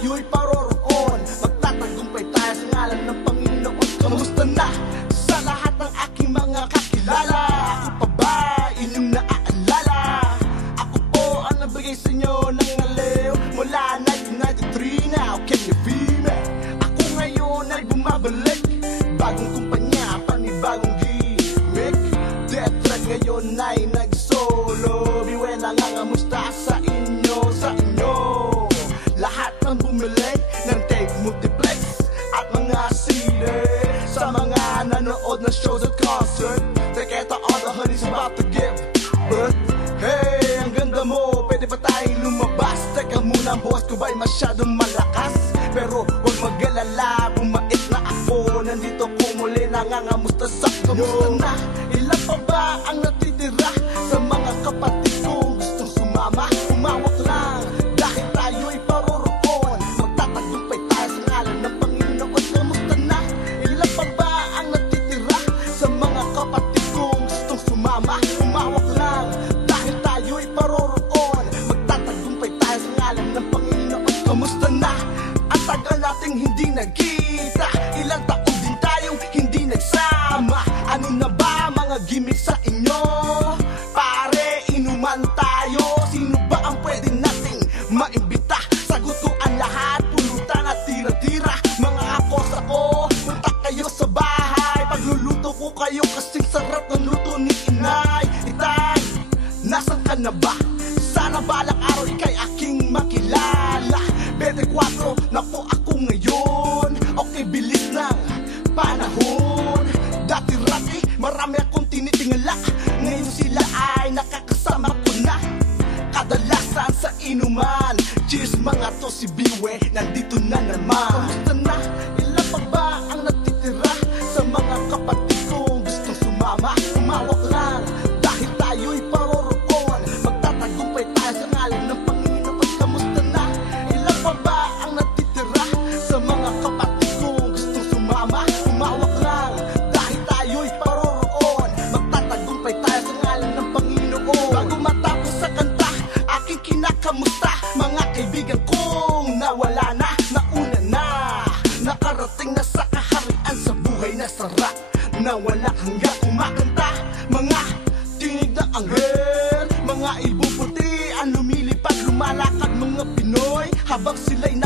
tayo'y paroroon. Magtatagumpay tayo sa ngalan ng Panginoon. Kamusta na sa lahat ng aking mga kakilala? Ako pa ba inyong naaalala? Ako po ang nabigay sa inyo ng aliw mula 1993 now. Can you feel me? Ako ngayon ay bumabalik, bagong kumpanya, panibagong gimmick. Death Threat ngayon ay nag-solo. Biwe nangangamusta sa inyo, sa inyo. Lahat ng bumili ng tape multiplex at mga CD, sa mga nanood ng shows at concert. Teketa all the honey's about to give birth. Hey, ang ganda mo, pwede ba tayong lumabas? Teka muna, ang bukas ko ba'y masyadong malakas? Pero huwag mag-alala, bumait na ako. Nandito ko muli, nangangamusta sa kamusta na? Ilan pa ba ang natitira sa mga kapatid kong gustong sumama? Umawak lang, dahil tayo'y paroroon. Magtatagumpay tayo sa ngalan ng Panginoon. Kamusta na? Ilan pa ba ang natitira sa mga kapatid kong gustong sumama? Umawak lang, dahil tayo'y paroroon. Magtatagumpay tayo sa ngalan ng Panginoon. Kamusta na? Ang tagal nating hindi nagkita, ilang taon din tayong hindi nagsama. Ano na ba mga gimmick sa inyo? Pare, inuman tayo. Sino ba ang pwede nating maimbita? Sagot ko ang lahat, pulutan at tira-tira. Mga akos ako, punta kayo sa bahay. Pagluluto ko kayo kasing sarap ng luto ni Inay. Itay, nasan ka na ba? Sana balang araw ika'y aking makilala. 24 na po ako ngayon. Okay, bilis ng panahon. Dati-rati, marami akong tinitingala. Ngayon sila ay nakakasama ko na. Kadalasan sa inuman. Cheers mga to, si Biwe, nandito na naman. Kamusta na? Ilan pa ba ang natitira sa mga kapatid kong gustong sumama? Umawak lang, dahil tayo'y paroroon. Magtatagumpay tayo sa ngalan ng Panginoon. Kamusta na? Ilan pa ba ang natitira sa mga kapatid kong gustong sumama? Umawak lang, dahil tayo'y paroroon. Magtatagumpay tayo sa ngalan ng Panginoon. Bago matapos sa kanta, aking kinakamusta mga kaibigan kong nawala na, nauna na. Nakarating na sa kaharian sa buhay na sarap, nawala hanggang kumakanta. Mga tinig na anghel, mga ibong puti ang lumilipad, lumalakad mga Pinoy habang sila'y